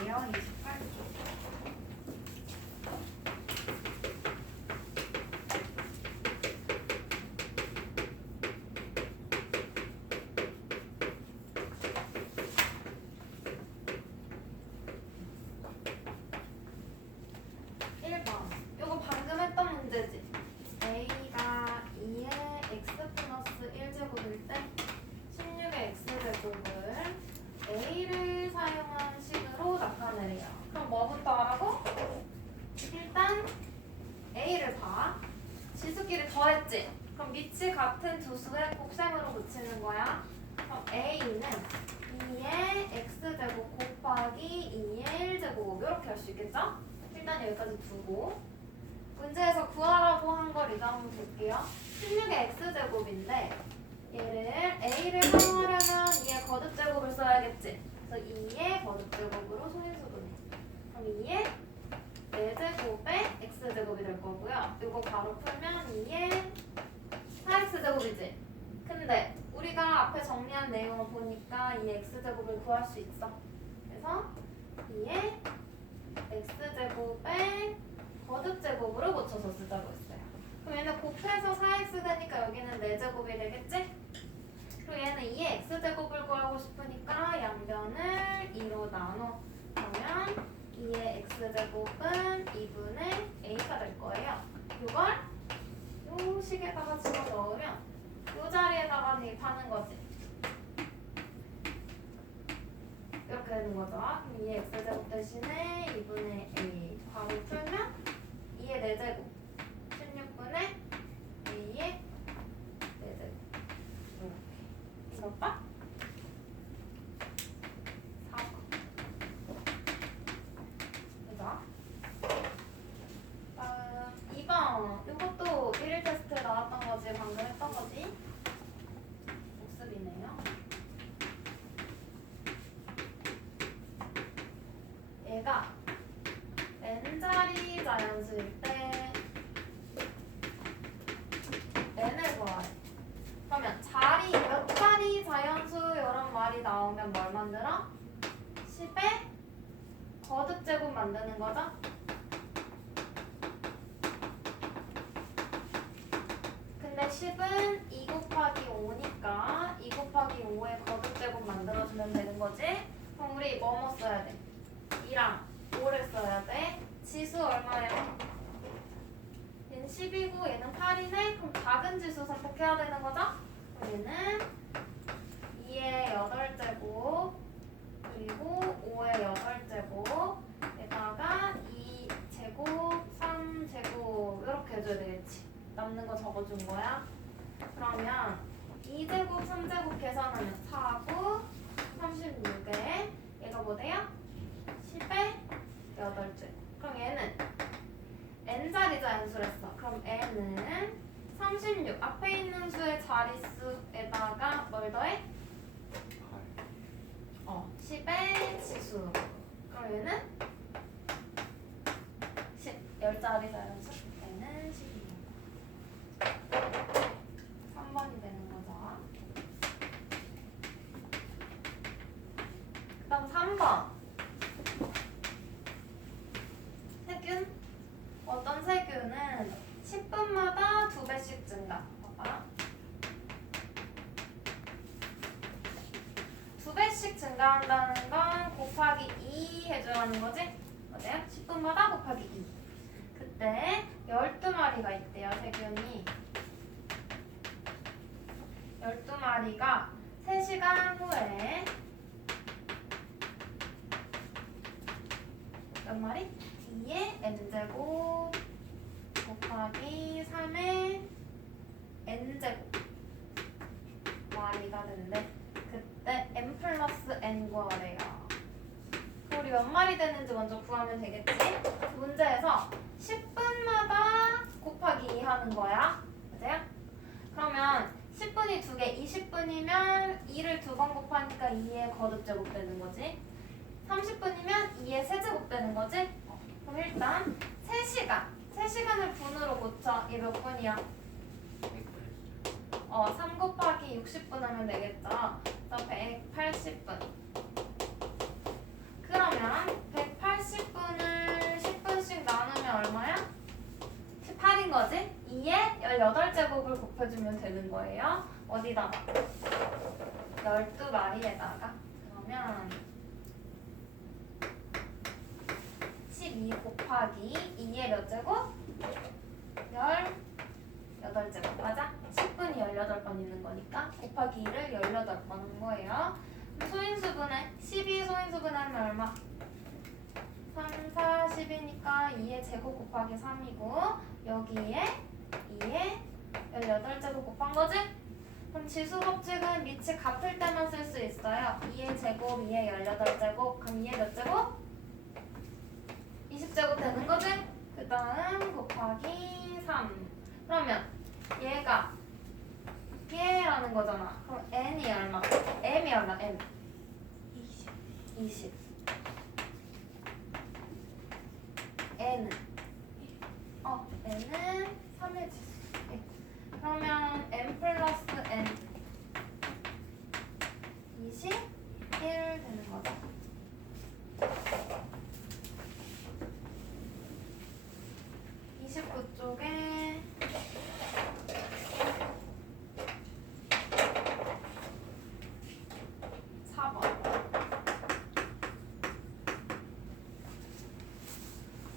볼게요. 28쪽. 1번. 요거 방금 했던 문제지. a가 2의 x 플러스 1제곱일 때 16의 x제곱을 a를 사용한 식으로 나타내래요. 그럼 뭐부터 하라고? 일단 a를 봐. 지수끼리 더했지? 그럼 밑이 같은 두 수의 곱셈으로 붙이는 거야. 그럼 a는 2의 x제곱 곱하기 2의 1제곱 이렇게 할 수 있겠죠? 일단 여기까지 두고 문제에서 구하라고 한 걸 이제 한번 볼게요. 16의 x제곱인데 얘를 a를 사용하려면 2의 거듭제곱을 써야겠지. 그래서 2의 거듭제곱으로 소인수분해. 그럼 2의 4제곱의 x제곱이 될 거고요. 이거 바로 풀면 2의 4x제곱이지. 근데 우리가 앞에 정리한 내용을 보니까 이 x제곱을 구할 수 있어. 그래서 2의 x제곱의 거듭제곱으로 고쳐서 쓰자고 했어요. 그럼 얘는 곱해서 4x 되니까 여기는 4제곱이 되겠지? 그리고 얘는 2의 x제곱을 구하고 싶으니까 양변을 2로 나눠. 그러면 2의 x제곱은 2분의 a가 될 거예요. 이걸 요 식에다가 집어넣으면 요 자리에다가 대입하는 거지. 이렇게 되는 거죠. 그럼 2의 x제곱 대신에 2분의 a 바로 풀면 2의 4제곱 16분의 a의 4제곱 이렇게 이것봐? 4번 그죠? 다음 2번 이것도 1일 테스트에 나왔던 거지. 방금 했던 거지. 복습이네요. 얘가 n자리 자연수일 때 n을 구하래. 그러면 자리 몇 자리 자연수 이런 말이 나오면 뭘 만들어? 10의 거듭제곱 만드는 거죠? 근데 10은 2 곱하기 5니까 2 곱하기 5의 거듭제곱 만들어주면 되는 거지? 그럼 우리 뭐뭐 써야 돼? 2랑 5를 써야 돼. 지수 얼마예요? 얘는 10이고 얘는 8이네. 그럼 작은 지수 선택해야 되는 거죠? 그럼 얘는 2의 8제곱 그리고 5의 8제곱에다가 2제곱 3제곱 이렇게 해줘야 되겠지. 남는 거 적어준 거야. 그러면 2제곱 3제곱 계산하면 4고 36에 얘가 뭐 돼요? 10의 8제곱. 그럼 얘는 n자리 자연수를 했어. 그럼 n은 36 앞에 있는 수의 자릿수에다가 뭘 더해? 10의 지수. 그럼 얘는 10 10자리 자연수. 얘는 12 3번이 되는 거죠. 그 다음 3번 세균. 어떤 세균은 10분마다 2배씩 증가. 봐봐. 2배씩 증가한다는 건 곱하기 2 해줘야 하는 거지? 맞아요? 10분마다 곱하기 2. 그때 12마리가 있대요, 세균이. 12마리가 3시간 후에 몇 마리? 2의 n제곱 곱하기 3의 n제곱 마리가 된대. 그때 n 플러스 n 구하래요. 그럼 우리 몇 마리 되는지 먼저 구하면 되겠지? 문제에서 10분마다 곱하기 2 하는 거야. 맞아요? 그러면 10분이 2개, 20분이면 2를 2번 곱하니까 2의 거듭제곱 되는 거지. 30분이면 2의 세제곱 되는 거지. 그럼 일단 3시간을 분으로 고쳐. 이게 몇 분이야? 3 곱하기 60분 하면 되겠죠. 180분. 그러면 18제곱을 곱해주면 되는 거예요. 어디다가? 12마리에다가. 그러면 12 곱하기 2의 몇 제곱? 18제곱. 맞아? 10분이 18번 있는 거니까 곱하기 2를 18번 한 거예요. 소인수분해 12 소인수분해 하면 얼마? 3, 4, 10이니까 2의 제곱 곱하기 3이고 여기에 2의 18제곱 곱한 거지? 그럼 지수 법칙은 밑이 같을 때만 쓸 수 있어요. 2의 제곱, 2의 18제곱, 그럼 2의 몇 제곱? 20제곱 되는 거지? 그 다음 곱하기 3. 그러면 얘가 얘라는 거잖아. 그럼 n이 얼마? m이 얼마? m 20 n은 n은 3의 지수. 그러면 m 플러스 n 21 되는 거죠. 쪽에 4번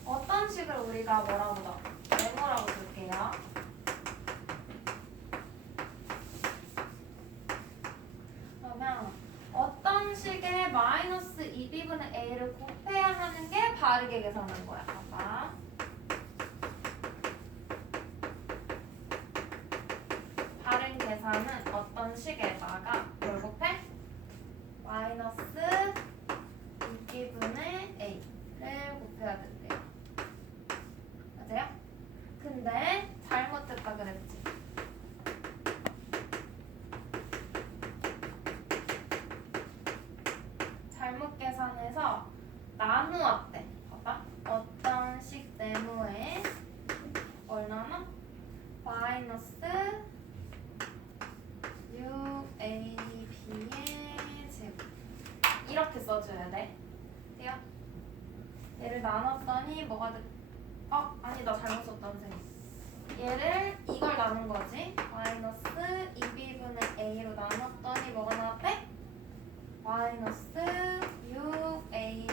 어떤 식을 우리가 뭐라고 넣어? 네모라고 볼게요. 그러면 어떤 식의 마이너스 2b분의 a를 곱해야 하는 게 바르게 계산한 거야. 봐봐. 바른 계산은 어떤 식에다가 뭘 곱해? 마이너스 2b분의 a를 곱해야 된대요. 맞아요? 근데 잘못했다 그랬지. 잘못 계산해서 나누었대. 봐봐. 어떤 식 네모에 얼마나? 마이너스 6ab의 제곱 이렇게 써줘야 돼. 돼요? 얘를 나눴더니 뭐가 됐? 아니다 잘못 썼다 선생님. 얘를 이걸 나눈 거지. 마이너스 2b분의 a로 나눴더니 뭐가 나왔대? 마이너스 6ab의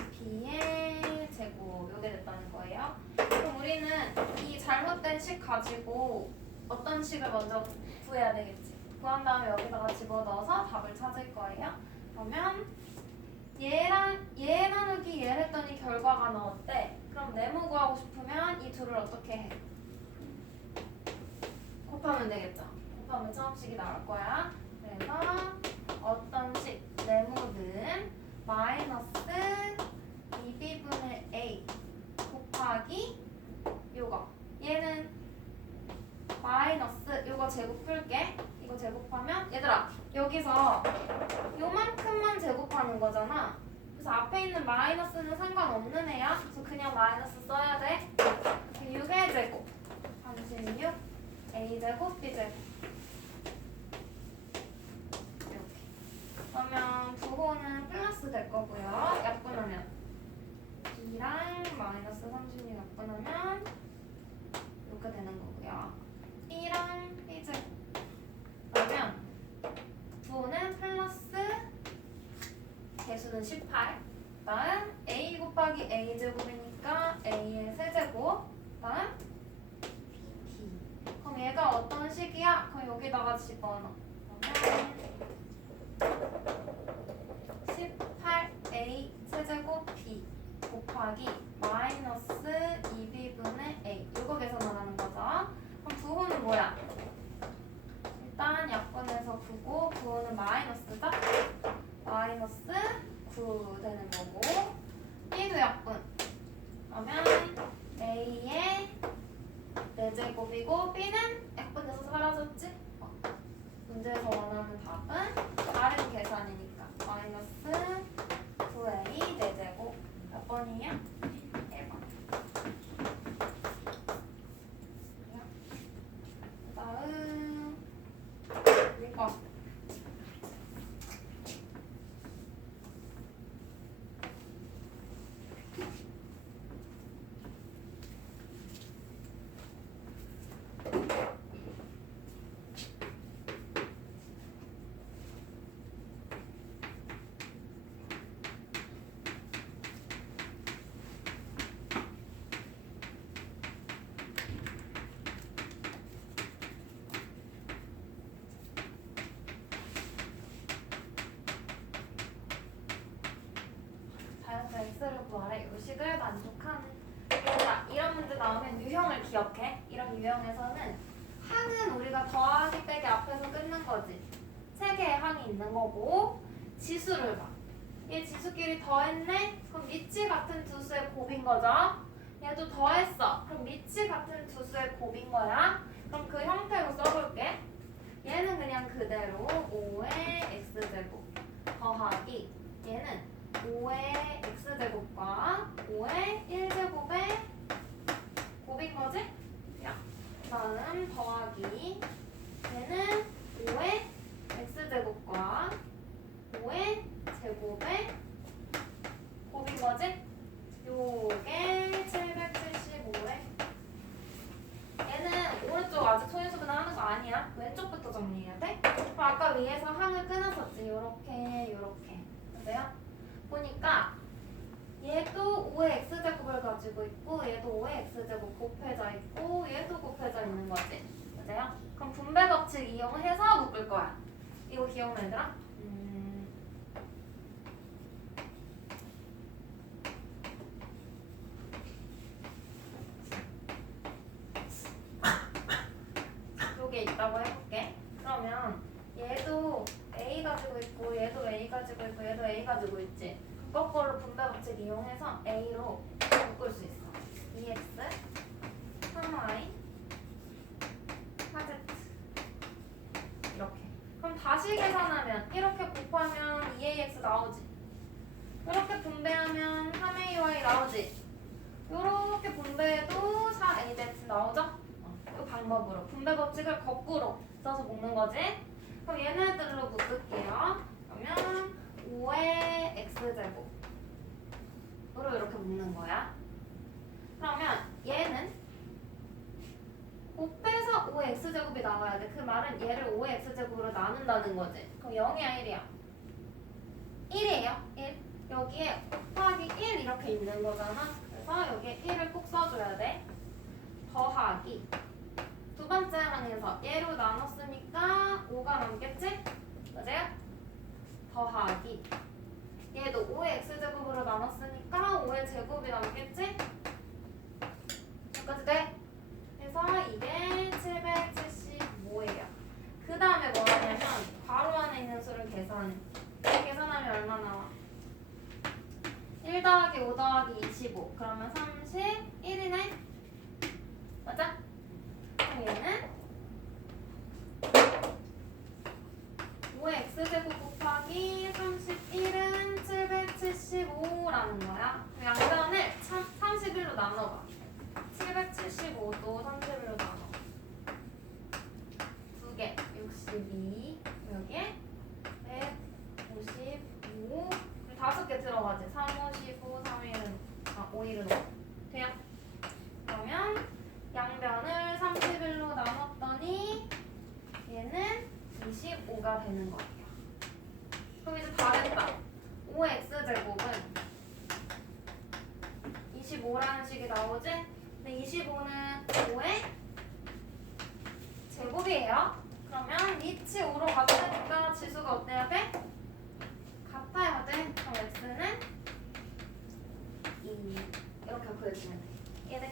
제곱 요게 됐다는 거예요. 그럼 우리는 이 잘못된 식 가지고 어떤 식을 먼저 구해야 되겠지. 구한 다음에 여기다가 집어넣어서 답을 찾을 거예요. 그러면 얘랑 얘 나누기 얘 했더니 결과가 나왔대. 그럼 네모 구하고 싶으면 이 둘을 어떻게 해? 곱하면 되겠죠. 곱하면 처음식이 나올 거야. 그래서 어떤 식 네모는 마이너스 2b분의 a 곱하기 요거 얘는 마이너스 요거 제곱 풀게. 이거 제곱하면 얘들아 여기서 요만큼만 제곱하는 거잖아. 그래서 앞에 있는 마이너스는 상관없는 애야. 그래서 그냥 마이너스 써야 돼. 6의 제곱 36 a 제곱 b 제곱 이렇게. 그러면 부호는 플러스 될 거고요. 약분하면 b랑 마이너스 36 약분하면 이렇게 되는 거고요. b랑 b 제곱 그러면 부호는 플러스 개수는 18 다음 a 곱하기 a 제곱이니까 a의 세제곱 다음 b 그럼 얘가 어떤 식이야? 그럼 여기다가 집어넣어. 그러면 18a 세제곱 b 곱하기 마이너스 2b분의 a 이거 계산하는 거죠. 그럼 부호는 뭐야? 일단 약분해서 9고 부호는 마이너스죠? 마이너스 9 되는 거고 b도 약분 그러면 a의 4제곱이고 b는 약분돼서 사라졌지? 문제에서 원하는 답은 다른 계산이니까 마이너스 9a 4제곱 몇 번이에요? 1번 그 다음 이거 자연수 x를 구하래. 요식을 만족하는. 자, 이런 문제 나오면 유형을 기억해. 이런 유형에서는 항은 우리가 더하기 빼기 앞에서 끊는 거지. 세 개의 항이 있는 거고 지수를 봐. 얘 지수끼리 더했네? 그럼 밑이 같은 두 수의 곱인 거죠. 얘도 더했어. 그럼 밑이 같은 두 수의 곱인 거야. 그럼 그 형태로 써볼게. 얘는 그냥 그대로 5의 x제곱 더하기 얘는 5의 x제곱과 5의 1제곱의 곱인 거지? 야, 다음 더하기 얘는 5의 x제곱과 5의 제곱의 곱인 거지? 요게 775래. 얘는 오른쪽 아직 소인수분 하는 거 아니야. 왼쪽부터 정리해야 돼. 그럼 아까 위에서 항을 끊었었지. 요렇게 요렇게. 그래요? 보니까 얘도 5의 x제곱을 가지고 있고 얘도 5의 x제곱 곱해져 있고 얘도 곱해져 있는 거지. 그래요? 그럼 분배 법칙 이용해서 묶을 거야. 이거 귀여운 얘들아? 요게 있다고 해볼게. 그러면 얘도 A 가지고 있고 얘도 A 가지고 있고 얘도 A 가지고 있지. 거꾸로 분배 법칙 이용해서 A로 묶을 수 있어. 2x 3y 4z 이렇게. 그럼 다시 계산하면 이렇게 곱하면 2ax 나오지. 이렇게 분배하면 3ay 나오지. 이렇게 분배해도 4az 나오죠? 이 방법으로 분배 법칙을 거꾸로 써서 묶는 거지. 그럼 얘네들로 묶을게요. 그러면 5의 x제곱으로 이렇게 묶는 거야. 그러면 얘는 곱해서 5의 x제곱이 나와야 돼. 그 말은 얘를 5의 x제곱으로 나눈다는 거지. 그럼 0이야 1이야? 1이에요. 1. 여기에 곱하기 1 이렇게 있는 거잖아. 그래서 여기에 1을 꼭 써줘야 돼. 더하기 두 번째 항에서 얘로 나눴으니까 5가 남겠지? 맞아요? 더하기 얘도 5의 x제곱으로 나눴으니까 5의 제곱이 남겠지? 여기까지 돼? 그래서 이게 775예요. 그 다음에 뭐 하냐면 괄호 안에 있는 수를 계산해. 계산하면 얼마 나와? 1 더하기 5 더하기 25 그러면 31이네? 맞아? 그럼 얘는 5의 x제곱 곱하기 31은 775라는 거야. 양변을 31로 나눠봐. 775도 31로 나눠. 두 개, 62 여기에 155 다섯 개 들어가지. 3, 5, 15, 3일은 5일은 5 돼요? 그러면 양변을 31로 나눴더니 얘는 25가 되는 거예요. 그럼 이제 다 됐다. 5의 x제곱은 25라는 식이 나오지? 근데 25는 5의 제곱이에요. 그러면 밑이 5로 같으니까 지수가 어때야 돼? 같아야 돼. 그럼 x는 2 이렇게 구해주면 돼. 이해돼?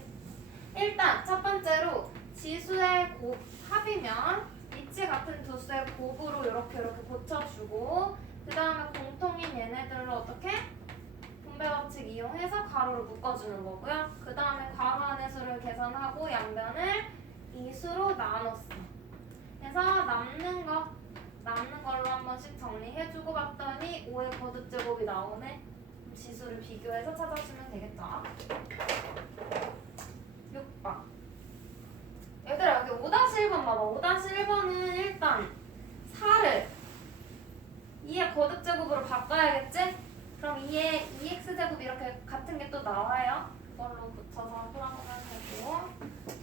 일단 첫 번째로 지수의 곱 합이면 밑이 같은 두 수의 곱으로 이렇게 고쳐주고 그 다음에 공통인 얘네들로 어떻게? 분배 법칙 이용해서 가로를 묶어주는 거고요. 그 다음에 가로 안의 수를 계산하고 양변을 이 수로 나눴어. 그래서 남는 걸로 한 번씩 정리해주고 봤더니 5의 거듭제곱이 나오네. 지수를 비교해서 찾아주면 되겠죠. 6번. 얘들아 여기 5-1번 봐봐. 5-1번은 일단 4를 2의 거듭제곱으로 바꿔야겠지? 그럼 2의 2x제곱 이렇게 같은 게 또 나와요. 그걸로 붙여서 풀어보면 되고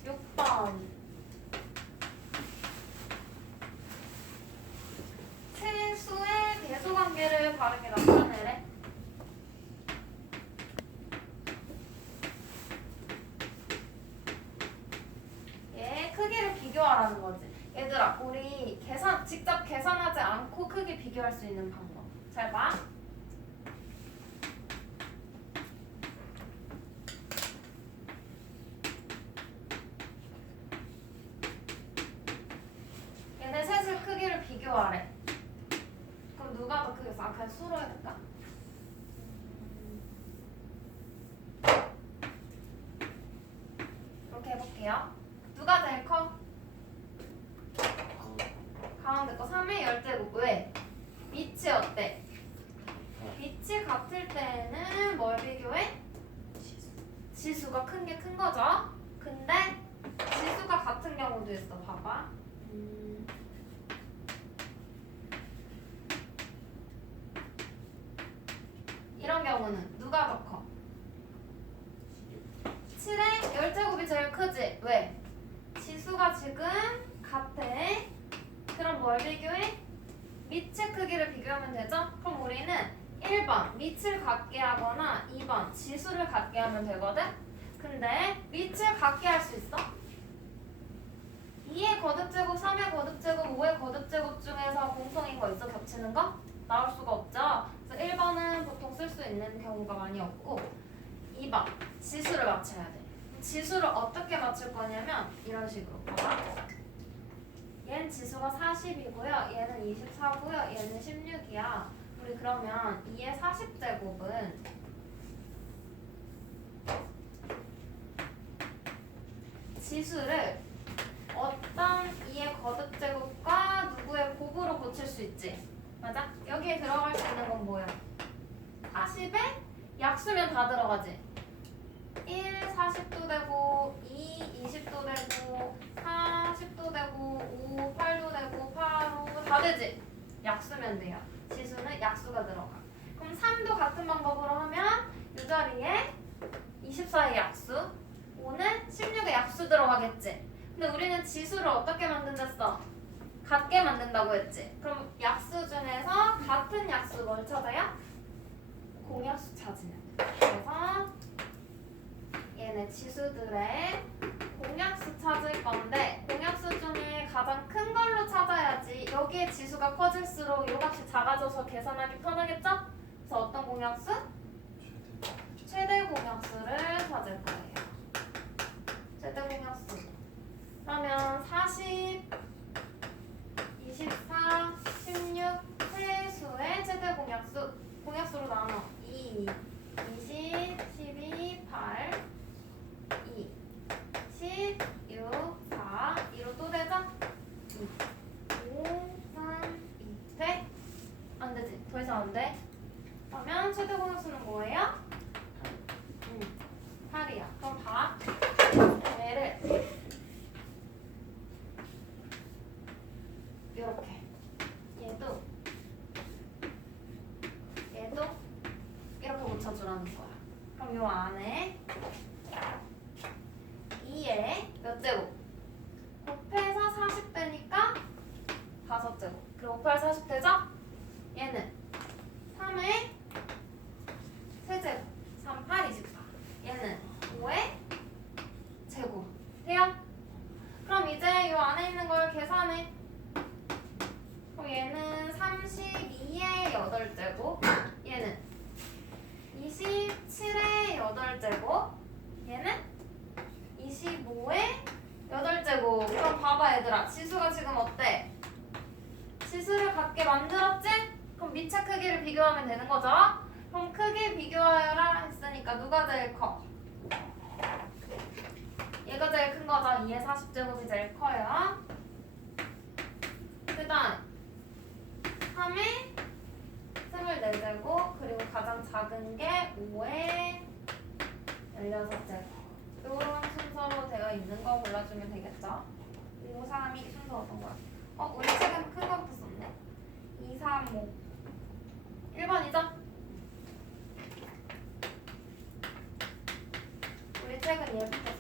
6번. 최수의 배수관계를 바르게 나타내래. 얘 크기를 비교하라는 거지. 얘들아 우리 직접 계산하지 않고 크기 비교할 수 있는 방법 잘 봐. 그냥 수로 해볼까? 이렇게 해볼게요. 누가 제일 커? 가운데 거 3의 10제곱. 왜? 밑이 어때? 밑이 같을 때는 뭘 비교해? 지수가 큰 게 큰 거죠. 근데 지수가 같은 경우도 있어. 봐봐. 이런 경우는 누가 더 커? 7의 10제곱이 제일 크지? 왜? 지수가 지금 같아. 그럼 뭘 비교해? 밑의 크기를 비교하면 되죠? 그럼 우리는 1번 밑을 같게 하거나 2번 지수를 같게 하면 되거든? 근데 밑을 같게 할 수 있어? 2의 거듭제곱, 3의 거듭제곱, 5의 거듭제곱 중에서 공통인 거 있어? 겹치는 거? 나올 수가 없죠? 그래서 1번은 보통 쓸 수 있는 경우가 많이 없고 2번 지수를 맞춰야 돼. 지수를 어떻게 맞출 거냐면 이런 식으로 봐봐. 얘는 지수가 40이고요. 얘는 24고요. 얘는 16이야. 우리 그러면 2의 40제곱은 지수를 어떤 2의 거듭제곱과 누구의 곱으로 고칠 수 있지? 맞아? 여기에 들어갈 수 있는 건 뭐야? 40에 약수면 다 들어가지? 1, 40도 되고 2, 20도 되고 40도 되고 5, 8도 되고 8, 5 다 되지? 약수면 돼요. 지수는 약수가 들어가. 그럼 3도 같은 방법으로 하면 이 자리에 24의 약수, 5는 16의 약수 들어가겠지? 근데 우리는 지수를 어떻게 만든댔어? 같게 만든다고 했지? 그럼 약수 중에서 같은 약수 뭘 찾아야? 공약수 찾으면 돼. 그래서 얘네 지수들의 공약수 찾을 건데 공약수 중에 가장 큰 걸로 찾아야지 여기에 지수가 커질수록 요 값이 작아져서 계산하기 편하겠죠? 그래서 어떤 공약수? 최대 공약수를 찾을 거예요. 최대 공약수. 그러면 40, 24, 16 세 수의 최대 공약수. 공약수로 나눠 2, 20, 12, 8 2, 10, 6, 4 2로 또 되죠? 2, 5, 3, 2 돼? 안 되지? 더 이상 안 돼? 그러면 최대 공약수는 뭐예요? 8이야. 그럼 봐. 얘를 이렇게 얘도 이렇게 붙여주라는 거야. 그럼 요 안에 2에 몇 제곱? 곱해서 40되니까 5제곱. 그리고 곱해서 40되죠? 얘는 3에 세제곱. 3, 8, 24. 얘는 5에 제곱. 돼요? 그럼 이제 요 안에 있는 걸 계산해. 그럼 얘는 32의 8제곱. 얘는 27의 8제곱. 얘는 25의 8제곱. 그럼 봐봐 얘들아. 지수가 지금 어때? 지수를 같게 만들었지? 그럼 밑의 크기를 비교하면 되는 거죠? 그럼 크기 비교하여라 했으니까 누가 제일 커? 얘가 제일 큰 거죠? 2의 40제곱이 제일 커요. 그 다음 3의 24제곱 그리고 가장 작은 게 5의 16제곱. 이런 순서로 되어 있는 거 골라주면 되겠죠? 5, 3, 2 순서 어떤 거야? 우리 책은 큰 거부터 썼네. 2, 3, 5 1번이죠? 우리 책은 얘부터